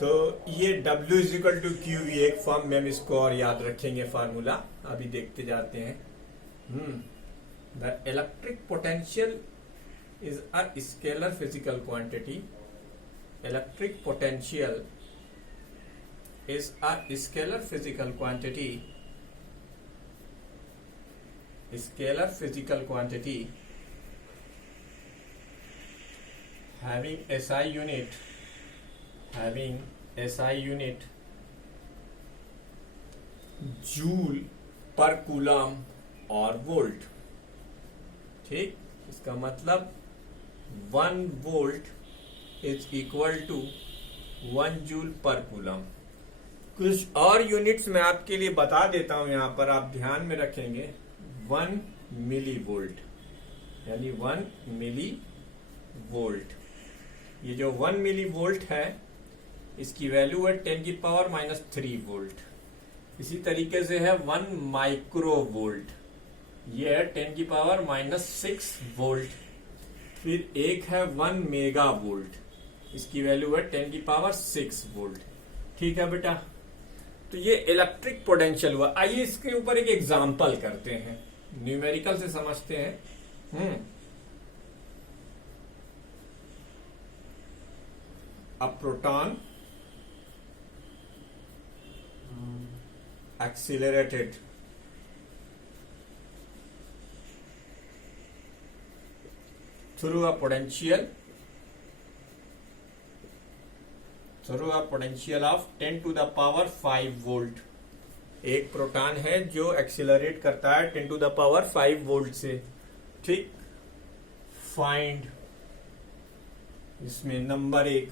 तो ये W is equal to Q V एक फॉर्म में हम इसको और याद रखेंगे फार्मूला। अभी देखते जाते हैं। The electric potential is a scalar physical quantity. Electric potential is a scalar physical quantity having SI unit joule per coulomb और वोल्ट। ठीक, इसका मतलब 1 volt is equal to 1 joule per coulomb. कुछ और यूनिट्स मैं आपके लिए बता देता हूं, यहां पर आप ध्यान में रखेंगे। 1 मिली वोल्ट यानी 1 मिली वोल्ट। ये जो 1 मिली वोल्ट है इसकी वैल्यू है 10⁻³ वोल्ट। इसी तरीके से है 1 माइक्रो वोल्ट, ये है 10⁻⁻6 वोल्ट। फिर एक है 1 मेगा वोल्ट, इसकी वैल्यू है 10⁻6 वोल्ट। ठीक है बेटा, तो ये इलेक्ट्रिक पोटेंशियल हुआ। आइए इसके ऊपर एक एग्जांपल करते हैं, न्यूमेरिकल से समझते हैं। A proton accelerated through a potential of 10⁵ volt. एक प्रोटॉन है जो एक्सीलरेट करता है 10⁵ वोल्ट से। ठीक, फाइंड इसमें number 1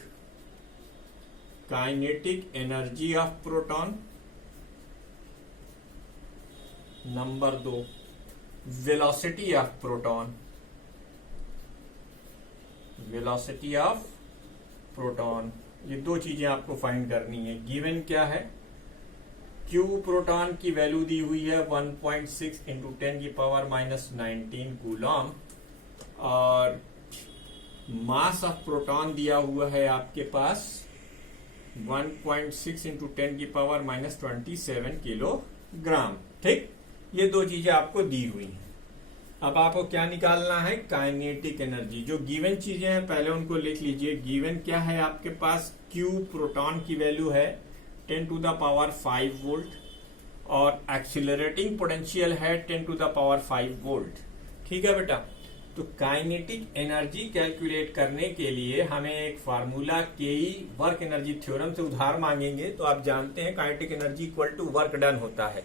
kinetic energy of proton, number 2 velocity of proton. ये दो चीजें आपको फाइंड करनी है। गिवन क्या है, क्यू प्रोटॉन की वैल्यू दी हुई है 1.6 × 10⁻⁻19 कूलम, और मास ऑफ प्रोटॉन दिया हुआ है आपके पास 1.6 × 10⁻⁻27 किलोग्राम। ठीक, ये दो चीजें आपको दी हुई हैं। अब आपको क्या निकालना है, काइनेटिक एनर्जी। जो गिवन चीजें हैं पहले उनको लिख लीजिए। गिवन क्या है आपके पास, क्यू प्रोटॉन की वैल्यू है 10⁵ वोल्ट और एक्सीलरेटिंग पोटेंशियल है 10⁵ वोल्ट। ठीक है बेटा, तो काइनेटिक एनर्जी कैलकुलेट करने के लिए हमें एक फार्मूला के वर्क एनर्जी थ्योरम से उधार मांगेंगे। तो आप जानते हैं kinetic energy equal to work done होता है।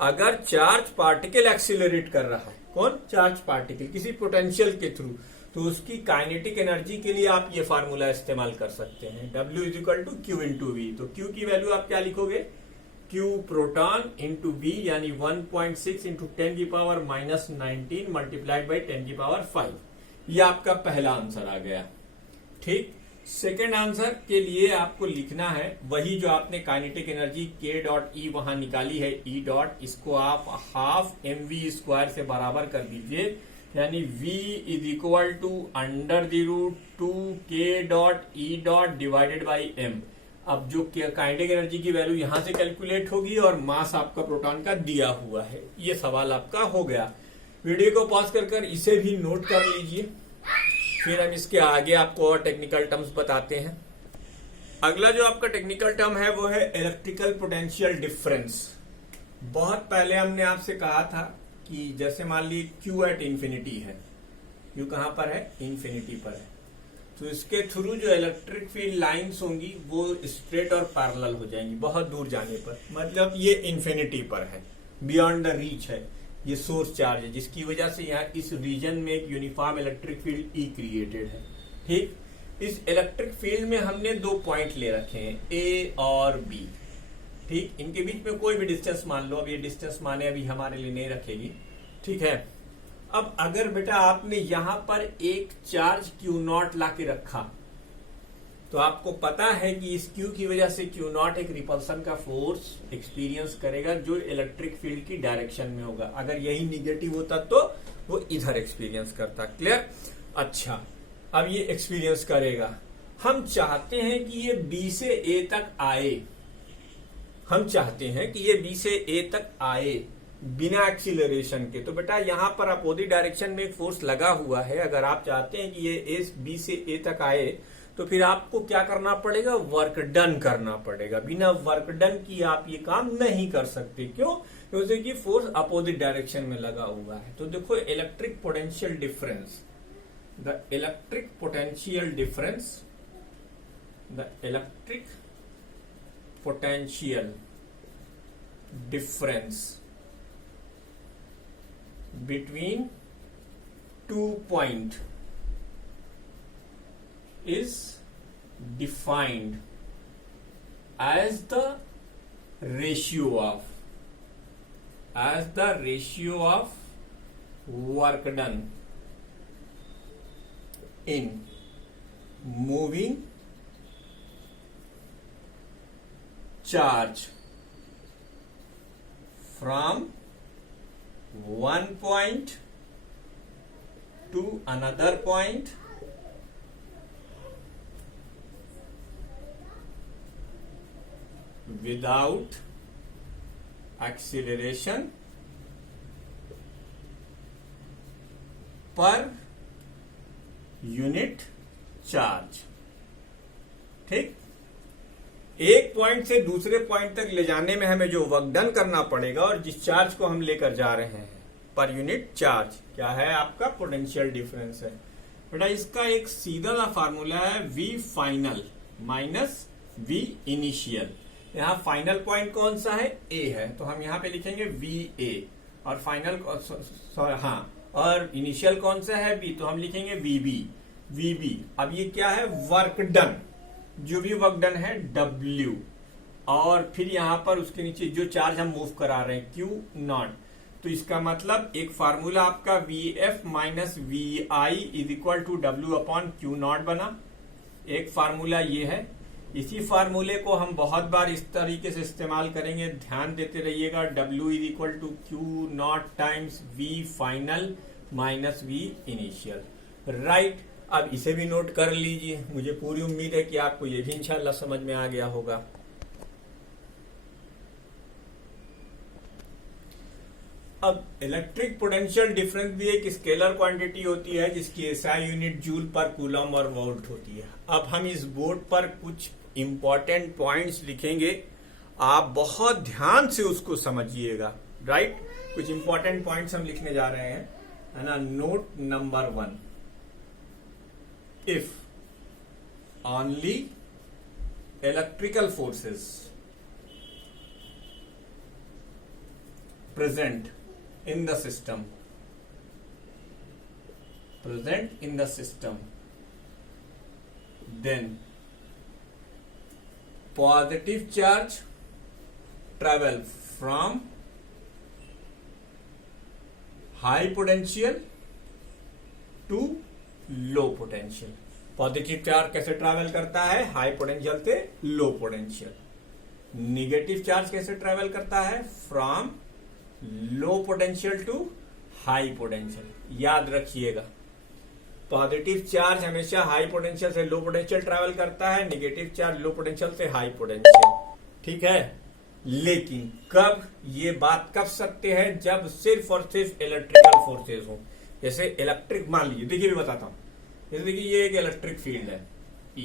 अगर चार्ज पार्टिकल एक्सीलरेट कर रहा है, कौन, चार्ज पार्टिकल, किसी पोटेंशियल के थ्रू, तो उसकी काइनेटिक एनर्जी के लिए आप ये फार्मूला इस्तेमाल कर सकते हैं। W is equal to Q × V। तो Q की वैल्यू आप क्या लिखोगे, Q प्रोटॉन × V यानी 1.6 × 10⁻⁻19 मल्टीप्लाइड बाई 10⁵। ये आपका पहला आंसर आ गया। ठीक, सेकेंड आंसर के लिए आपको लिखना है वही जो आपने काइनेटिक एनर्जी K.E वहां निकाली है, E. इसको आप ½ mv² से बराबर कर दीजिए, यानी V is equal to √2 K.E. Divided by m। अब जो काइनेटिक एनर्जी की वैल्यू यहां से कैलकुलेट होगी और मास आपका प्रोटॉन का दिया हुआ है। ये सवाल आपका हो गया। वीडियो को पॉज कर इसे भी नोट कर लीजिए, फिर हम इसके आगे आपको और टेक्निकल टर्म्स बताते हैं। अगला जो आपका टेक्निकल टर्म है वो है इलेक्ट्रिकल पोटेंशियल डिफरेंस। बहुत पहले हमने आपसे कहा था कि जैसे मान ली Q एट इंफिनिटी है, Q कहां पर है, इंफिनिटी पर है, तो इसके थ्रू जो इलेक्ट्रिक फील्ड लाइंस होंगी वो स्ट्रेट और पैरेलल हो जाएंगी बहुत दूर जाने पर। मतलब ये इंफिनिटी पर है, बियॉन्ड द रीच है। ये सोर्स चार्ज है जिसकी वजह से यहाँ इस रीजन में एक uniform electric field E created है। ठीक, इस इलेक्ट्रिक फील्ड में हमने 2 पॉइंट ले रखे हैं, A और B। ठीक, इनके बीच में कोई भी डिस्टेंस मान लो, अब ये डिस्टेंस माने अभी हमारे लिए नहीं रखेगी। ठीक है, अब अगर बेटा आपने यहां पर एक चार्ज Q0 ला के रखा, तो आपको पता है कि इस Q की वजह से Q0 एक रिपल्सन का फोर्स एक्सपीरियंस करेगा जो इलेक्ट्रिक फील्ड की डायरेक्शन में होगा। अगर यही निगेटिव होता तो वो इधर एक्सपीरियंस करता। क्लियर? अच्छा, अब ये एक्सपीरियंस करेगा। हम चाहते हैं कि ये बी से ए तक आए, हम चाहते हैं कि ये बी से ए तक आए बिना एक्सीलरेशन के। तो बेटा यहां पर अपोजिट डायरेक्शन में एक फोर्स लगा हुआ है। अगर आप चाहते हैं कि ये बी से ए तक आए तो फिर आपको क्या करना पड़ेगा, वर्क डन करना पड़ेगा। बिना वर्क डन किए आप ये काम नहीं कर सकते। क्यों? क्योंकि फोर्स अपोजिट डायरेक्शन में लगा हुआ है। तो देखो electric potential difference, the electric potential difference, the electric potential difference between 2 points is defined as the ratio of work done in moving charge from one point to another point without acceleration per unit charge। ठीक, एक point से दूसरे point तक ले जाने में हमें जो वर्क डन करना पड़ेगा और जिस चार्ज को हम लेकर जा रहे हैं पर यूनिट चार्ज क्या है, आपका पोटेंशियल डिफरेंस है। बेटा इसका एक सीधा सा फार्मूला है, V final minus V initial. यहाँ फाइनल पॉइंट कौन सा है, A है, तो हम यहाँ पे लिखेंगे VA और फाइनल और इनिशियल कौन सा है, B, तो हम लिखेंगे VB। अब ये क्या है, वर्क डन, जो भी वर्क डन है W, और फिर यहां पर उसके नीचे जो चार्ज हम मूव करा रहे हैं Q नॉट। तो इसका मतलब एक फार्मूला आपका VF minus VI is equal to W upon Q not बना। एक फार्मूला ये है। इसी फार्मूले को हम बहुत बार इस तरीके से इस्तेमाल करेंगे, ध्यान देते रहिएगा। W is equal to Q not times V final minus V initial. Right, अब इसे भी नोट कर लीजिए। मुझे पूरी उम्मीद है कि आपको ये भी इंशाल्लाह समझ में आ गया होगा। अब इलेक्ट्रिक पोटेंशियल डिफरेंस भी एक स्केलर क्वांटिटी होती है जिसकी SI unit joule per coulomb और वोल्ट होती है। अब हम इस बोर्ड पर कुछ इंपॉर्टेंट पॉइंट्स लिखेंगे, आप बहुत ध्यान से उसको समझिएगा। राइट, कुछ इंपॉर्टेंट पॉइंट्स हम लिखने जा रहे हैं, है ना। Note number 1, if only electrical forces present in the system then positive charge travel from high potential to low potential. Positive charge कैसे ट्रैवल करता है, हाई पोटेंशियल से लो पोटेंशियल। निगेटिव चार्ज कैसे ट्रैवल करता है, from low potential to high potential. याद रखिएगा, positive charge हमेशा हाई पोटेंशियल से लो पोटेंशियल ट्रैवल करता है, निगेटिव चार्ज लो पोटेंशियल से हाई पोटेंशियल। ठीक है, लेकिन कब ये बात कब सत्य है, जब सिर्फ और सिर्फ इलेक्ट्रिकल फोर्सेज हो। जैसे इलेक्ट्रिक, मान लीजिए, देखिए मैं बताता हूं, जैसे देखिए ये एक इलेक्ट्रिक फील्ड है E,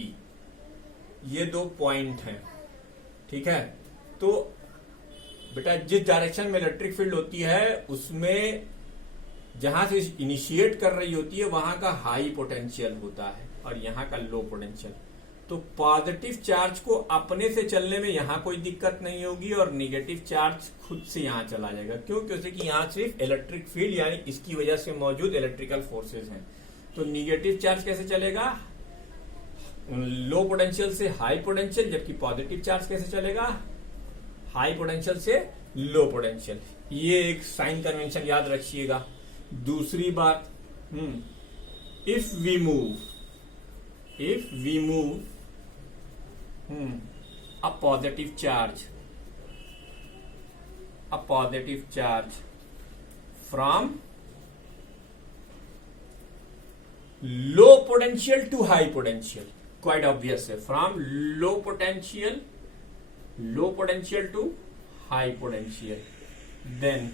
ये 2 पॉइंट हैं। ठीक है, तो बेटा जिस डायरेक्शन में इलेक्ट्रिक फील्ड होती है उसमें जहां से इनिशिएट कर रही होती है वहां का हाई पोटेंशियल होता है और यहाँ का लो पोटेंशियल। तो पॉजिटिव चार्ज को अपने से चलने में यहाँ कोई दिक्कत नहीं होगी और निगेटिव चार्ज खुद से यहाँ चला जाएगा। क्यों? क्योंकि यहाँ सिर्फ इलेक्ट्रिक फील्ड यानी इसकी वजह से मौजूद इलेक्ट्रिकल फोर्सेज हैं। तो निगेटिव चार्ज कैसे चलेगा, लो पोटेंशियल से हाई पोटेंशियल, जबकि पॉजिटिव चार्ज कैसे चलेगा, हाई पोटेंशियल से लो पोटेंशियल। ये एक साइन कन्वेंशन याद रखिएगा। दूसरी बात, if we move a positive charge from low potential to high potential, quite obvious है, from low potential to high potential. Then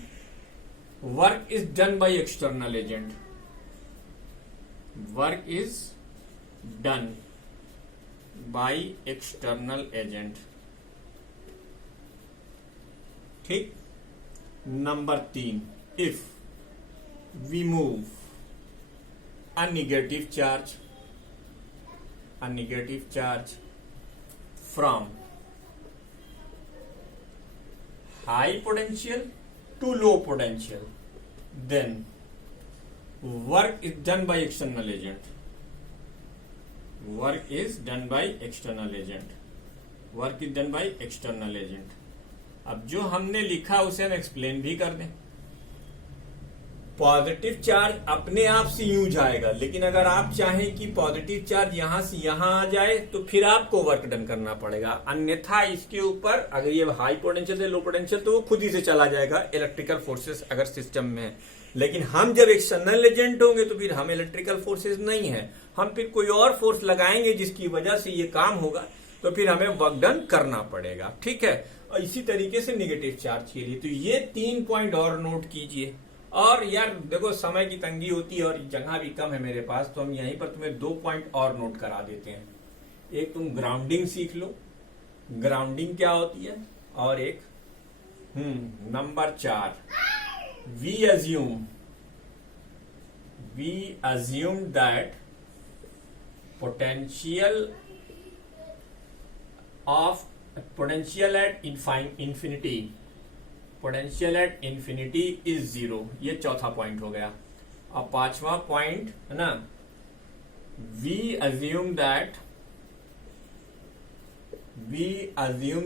work is done by external agent. Work is done by external agent. ठीक. Number 3, if we move a negative charge from high potential to low potential, then work is done by external agent. Work is done by external agent. Work is done by external agent. अब जो हमने लिखा उसे हम explain भी कर दें. Positive charge अपने आप से यूं जाएगा, लेकिन अगर आप चाहें कि पॉजिटिव चार्ज यहां से यहां आ जाए तो फिर आपको वर्क डन करना पड़ेगा. अन्यथा इसके ऊपर अगर ये हाई पोटेंशियल से लो पोटेंशियल तो वो खुद ही से चला जाएगा, इलेक्ट्रिकल फोर्सेस अगर सिस्टम में है. लेकिन हम जब एक्सटर्नल एजेंट होंगे तो फिर हम इलेक्ट्रिकल फोर्सेस नहीं है, हम फिर कोई और फोर्स लगाएंगे जिसकी वजह से ये काम होगा, तो फिर हमें वर्क डन करना पड़ेगा. ठीक है. और इसी तरीके से नेगेटिव चार्ज के लिए तो ये 3 पॉइंट और नोट कीजिए. और यार देखो समय की तंगी होती है और जगह भी कम है मेरे पास, तो हम यहीं पर तुम्हें 2 पॉइंट और नोट करा देते हैं. एक तुम ग्राउंडिंग सीख लो, ग्राउंडिंग क्या होती है, और एक number 4, we assume that potential at infinity is 0. ये चौथा पॉइंट हो गया. अब 5वां पॉइंट है ना, we assume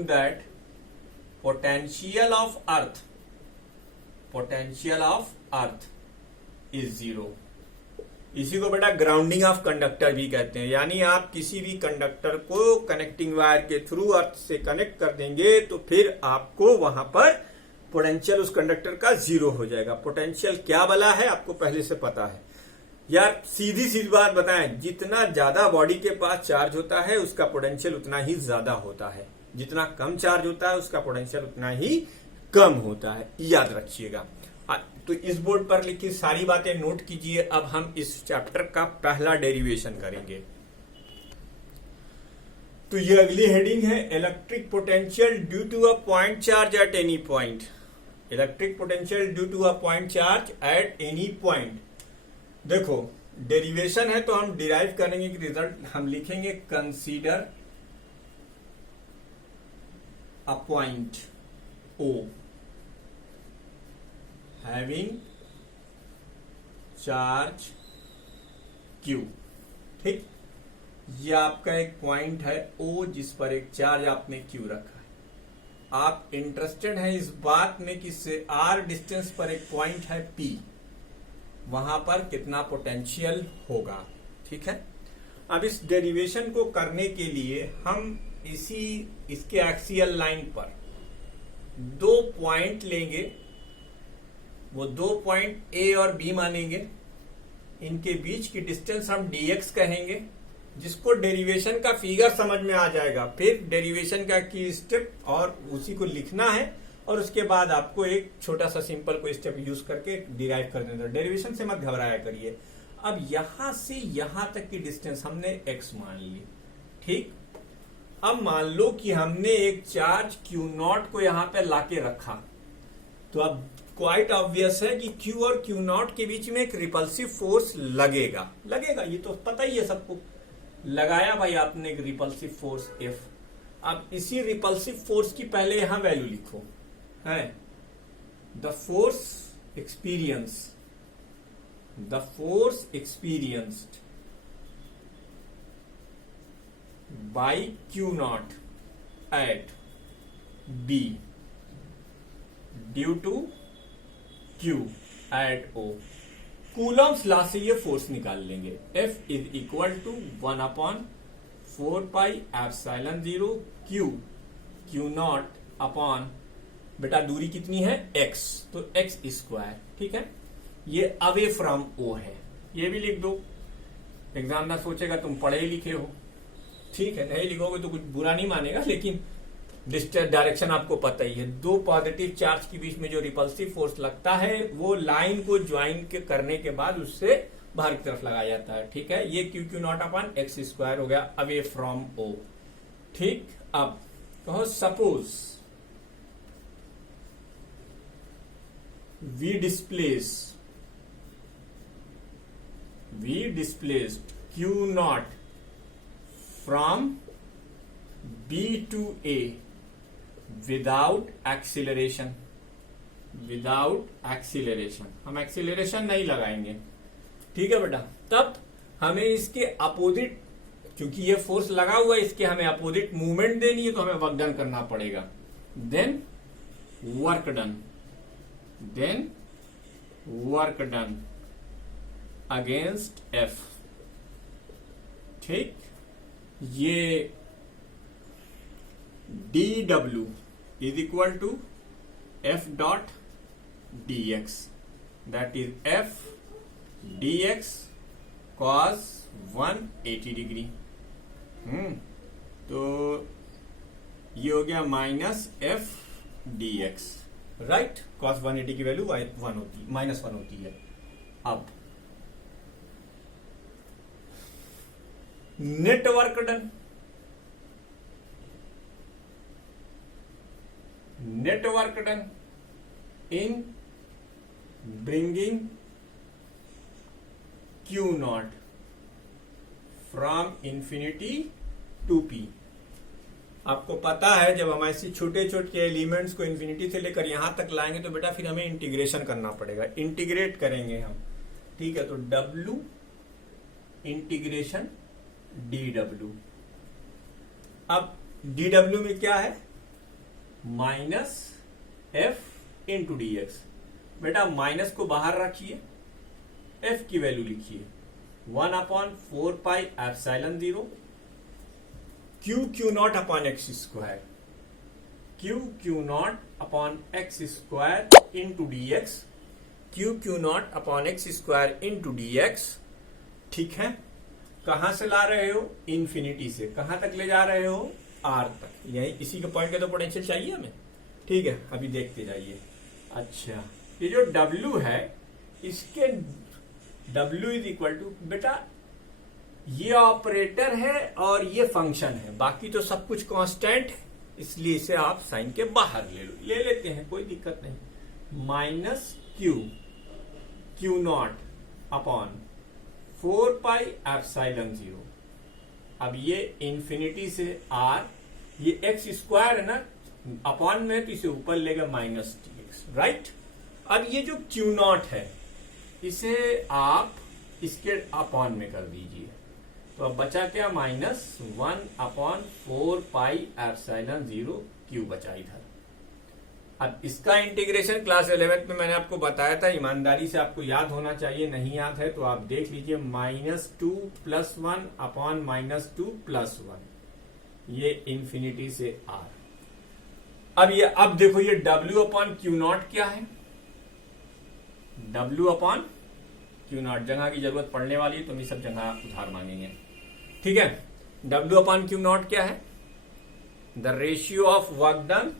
that potential of earth is 0. इसी को बेटा ग्राउंडिंग ऑफ कंडक्टर भी कहते हैं. यानी आप किसी भी कंडक्टर को कनेक्टिंग वायर के थ्रू अर्थ से कनेक्ट कर देंगे तो फिर आपको वहां पर पोटेंशियल उस कंडक्टर का 0 हो जाएगा. पोटेंशियल क्या बला है आपको पहले से पता है यार. सीधी सी बात बताएं, जितना ज्यादा बॉडी के पास चार्ज होता है उसका पोटेंशियल उतना ही ज्यादा होता है, जितना कम चार्ज होता है उसका पोटेंशियल उतना ही कम होता है. याद रखिएगा. तो इस बोर्ड पर लिखी सारी बातें नोट कीजिए. अब हम इस चैप्टर का पहला डेरिवेशन करेंगे. तो ये अगली हेडिंग है, electric potential due to a point charge at any point. Electric potential due to a point charge at any point. देखो डेरिवेशन है तो हम डिराइव करेंगे कि रिजल्ट हम लिखेंगे, consider a point O having charge Q. ठीक. ये आपका एक पॉइंट है O जिस पर एक चार्ज आपने Q रखा है. आप इंटरेस्टेड हैं इस बात में कि से R डिस्टेंस पर एक पॉइंट है P, वहां पर कितना पोटेंशियल होगा. ठीक है. अब इस डेरिवेशन को करने के लिए हम इसके एक्सियल लाइन पर 2 पॉइंट लेंगे. वो 2 पॉइंट A और B मानेंगे. इनके बीच की डिस्टेंस हम dx कहेंगे, जिसको डेरिवेशन का फिगर समझ में आ जाएगा. फिर डेरिवेशन का की स्टेप और उसी को लिखना है और उसके बाद आपको एक छोटा सा सिंपल कोई स्टेप यूज करके डिराइव कर देना. डेरिवेशन से मत घबराया करिए. अब यहां से यहां तक की डिस्टेंस हमने x मान ली. ठीक. अब मान लो कि हमने एक चार्ज Q0 को यहां पे लाके रखा, तो अब क्वाइट ऑब्वियस है कि Q और Q0 के बीच में एक रिपल्सिव फोर्स लगेगा. ये तो पता ही है सबको. लगाया भाई आपने एक रिपल्सिव फोर्स F. अब इसी रिपल्सिव फोर्स की पहले यहां वैल्यू लिखो है, the force experienced by Q0 at B due to Q at O. Coulomb's law से ये फोर्स निकाल लेंगे. F is equal to 1/4πε0 Q0 upon बेटा दूरी कितनी है x, तो x स्क्वायर. ठीक है. ये अवे फ्रॉम O है. ये भी लिख दो. एग्जाम ना सोचेगा तुम पढ़े लिखे हो. ठीक है, नहीं लिखोगे तो कुछ बुरा नहीं मानेगा, लेकिन डायरेक्शन आपको पता ही है। दो पॉजिटिव चार्ज के बीच में जो रिपल्सिव फोर्स लगता है वो लाइन को ज्वाइन करने के बाद उससे बाहर की तरफ लगाया जाता है। ठीक है, ये Q Q not upon X square हो गया अवे फ्रॉम ओ। ठीक, अब कहो suppose we displaced Q not from B to A without acceleration. हम एक्सीलरेशन नहीं लगाएंगे, ठीक है बेटा। तब हमें इसके अपोजिट, क्योंकि ये फोर्स लगा हुआ है, इसके हमें अपोजिट मूवमेंट देनी है, तो हमें वर्क डन करना पड़ेगा। Then work done against F. ठीक, ये dw is equal to f dot dx, that is f dx cos 180 डिग्री। तो ये हो गया minus F D X, right. cos 180 की वैल्यू माइनस 1 होती है। अब net work done in bringing Q not from infinity to P. आपको पता है जब हम ऐसे छोटे छोटे एलिमेंट्स को इंफिनिटी से लेकर यहां तक लाएंगे तो बेटा फिर हमें इंटीग्रेशन करना पड़ेगा, इंटीग्रेट करेंगे हम। ठीक है, तो W इंटीग्रेशन dw। अब dw में क्या है, minus F into D X. बेटा माइनस को बाहर रखिए, एफ की वैल्यू लिखिए 1/4πε0 Q not upon X square, Q not upon X square into D X, Q not upon X square into D X. ठीक है, कहां से ला रहे हो, इंफिनिटी से। कहां तक ले जा रहे हो, आर तक। यही इसी के पॉइंट का तो पोटेंशियल चाहिए हमें। ठीक है, अभी देखते जाइए। अच्छा, ये जो W है, इसके W इज इक्वल टू, बेटा ये ऑपरेटर है और ये फंक्शन है, बाकी तो सब कुछ कांस्टेंट है, इसलिए इसे आप साइन के बाहर ले लेते हैं, कोई दिक्कत नहीं। Minus Q not upon 4πε0। अब ये इंफिनिटी से r, ये एक्स स्क्वायर है ना, अपॉन में तो इसे ऊपर लेगा माइनस dx, राइट। अब ये जो क्यू नॉट है इसे आप इसके अपॉन में कर दीजिए, तो अब बचा क्या, -1/4πε0 क्यू बचा इधर। अब इसका इंटीग्रेशन क्लास 11th में मैंने आपको बताया था, ईमानदारी से आपको याद होना चाहिए, नहीं याद है तो आप देख लीजिए। -2 + 1 अपॉन -2 + 1, ये इंफिनिटी से r। अब देखो ये W अपॉन क्यू नॉट क्या है, W अपॉन क्यू नॉट, जगह की जरूरत पड़ने वाली है तो हम ये सब जगह उधार मांगेंगे। ठीक है, W अपॉन क्यू नॉट क्या है, the ratio of work done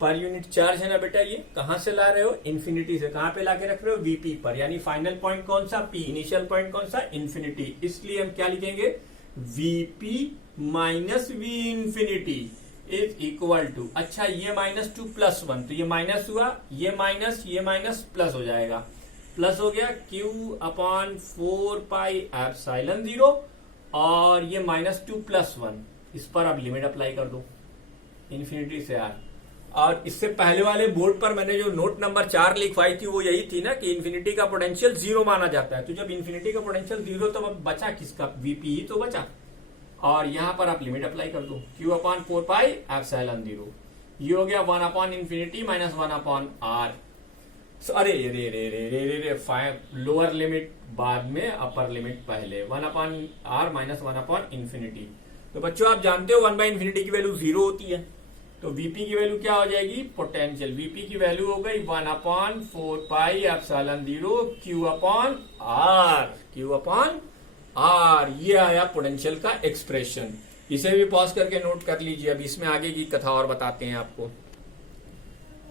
per unit charge है ना बेटा। ये कहां से ला रहे हो, इंफिनिटी से। कहां पे लाके रख रहे हो, वीपी पर, यानी फाइनल पॉइंट कौन सा, पी। इनिशियल पॉइंट कौन सा, इंफिनिटी। इसलिए हम क्या लिखेंगे, VP minus V infinity is equal to, अच्छा ये -2 + 1, तो ये माइनस हुआ, ये माइनस प्लस हो जाएगा, प्लस हो गया Q अपॉन 4πε0 और ये -2 + 1, इस पर आप लिमिट अप्लाई कर दो इंफिनिटी से r। और इससे पहले वाले बोर्ड पर मैंने जो नोट नंबर 4 लिखवाई थी वो यही थी ना कि इंफिनिटी का पोटेंशियल 0 माना जाता है। तो जब इंफिनिटी का पोटेंशियल 0, तो अब बचा किसका, वीपी ही तो बचा। और यहां पर आप लिमिट अप्लाई कर दो, Q अपॉन 4πε0, ये हो गया 1/∞ - 1/r। अरे रे रे रे रे रे रे, लोअर लिमिट बाद में, अपर लिमिट पहले, 1/r - 1/∞। तो बच्चों आप जानते हो 1/∞ की वैल्यू 0 होती है, तो वीपी की वैल्यू क्या हो जाएगी, पोटेंशियल। वीपी की वैल्यू हो गई 1/4πε0 Q अपॉन r। ये आया पोटेंशियल का एक्सप्रेशन। इसे भी पॉज करके नोट कर लीजिए। अब इसमें आगे की कथा और बताते हैं आपको।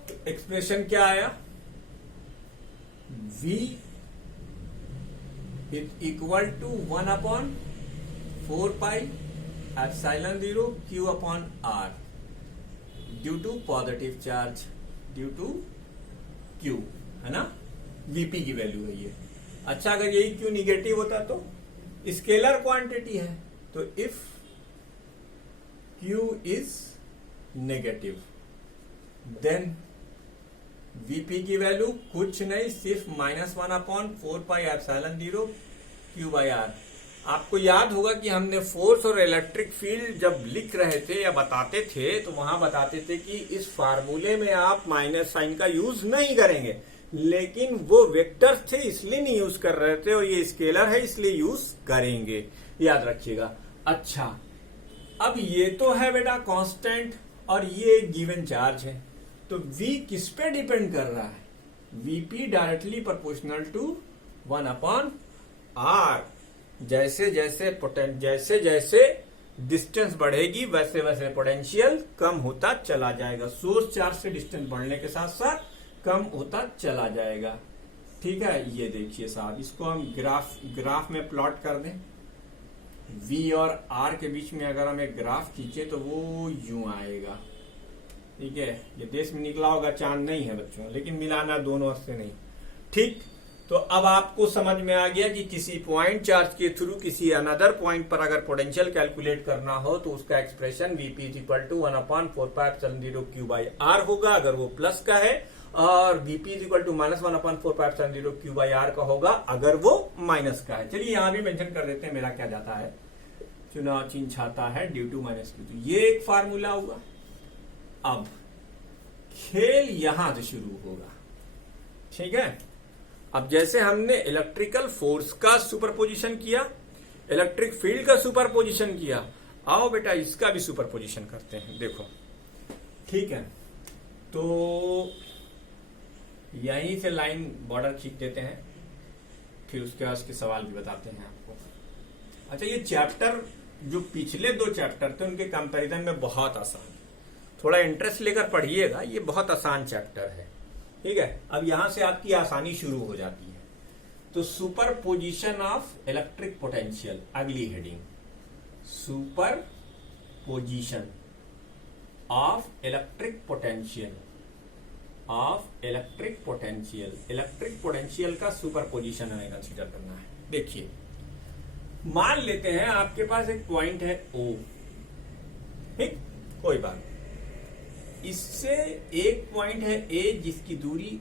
तो एक्सप्रेशन क्या आया, V is equal to 1/4 pi epsilon 0 Q upon R due to positive charge, due to Q, है ना, Vp की वैल्यू है ये। अच्छा, अगर यही Q निगेटिव होता तो स्केलर क्वांटिटी है, तो if Q is negative then Vp की वैल्यू कुछ नहीं, सिर्फ -1/4 pi epsilon 0 Q by R। आपको याद होगा कि हमने फोर्स और इलेक्ट्रिक फील्ड जब लिख रहे थे या बताते थे तो वहां बताते थे कि इस फार्मूले में आप माइनस साइन का यूज नहीं करेंगे, लेकिन वो वेक्टर्स थे इसलिए नहीं यूज कर रहे थे, और ये स्केलर है इसलिए यूज करेंगे, याद रखिएगा। अच्छा, अब ये तो है बेटा कांस्टेंट और ये एक गिवन चार्ज है, तो V किस पे डिपेंड कर रहा है, Vp directly proportional to 1/R। जैसे जैसे डिस्टेंस बढ़ेगी वैसे वैसे पोटेंशियल कम होता चला जाएगा। सोर्स चार्ज से डिस्टेंस बढ़ने के साथ साथ कम होता चला जाएगा। ठीक है, ये देखिए साहब, इसको हम ग्राफ में प्लॉट कर दें। V और R के बीच में अगर हम एक ग्राफ खींचे तो वो यूं आएगा। ठीक है, ये देश में निकला होगा, चांद नहीं है बच्चों, लेकिन मिलाना दोनों से नहीं। ठीक, तो अब आपको समझ में आ गया कि किसी पॉइंट चार्ज के थ्रू किसी अनदर पॉइंट पर अगर पोटेंशियल कैलकुलेट करना हो तो उसका expression Vp is equal to 1/4 pi epsilon 0 Q by R होगा अगर वो प्लस का है, और Vp is equal to -1/4 pi epsilon 0 Q by R का होगा अगर वो माइनस का है। चलिए यहां भी मेंशन कर देते हैं मेरा क्या जाता है, चुनाव चिन्ह छाता है ड्यू टू -Q। तो ये एक फार्मूला हुआ। अब खेल यहां से शुरू होगा। ठीक है, अब जैसे हमने इलेक्ट्रिकल फोर्स का सुपरपोजिशन किया, इलेक्ट्रिक फील्ड का सुपरपोजिशन किया, आओ बेटा इसका भी सुपरपोजिशन करते हैं। देखो, ठीक है, तो यहीं से लाइन बॉर्डर खींच देते हैं, फिर उसके बाद उसके सवाल भी बताते हैं आपको। अच्छा, ये चैप्टर जो पिछले 2 चैप्टर थे उनके कंपैरिजन में बहुत आसान, थोड़ा इंटरेस्ट लेकर पढ़िएगा, ये बहुत आसान चैप्टर है। ठीक है, अब यहां से आपकी आसानी शुरू हो जाती है। तो superposition of electric potential, अगली heading, superposition of electric potential, electric potential का सुपर पोजिशन हमें कंसीडर करना है। देखिए, मान लेते हैं आपके पास एक पॉइंट है O, ठीक, कोई बात, इससे एक पॉइंट है A जिसकी दूरी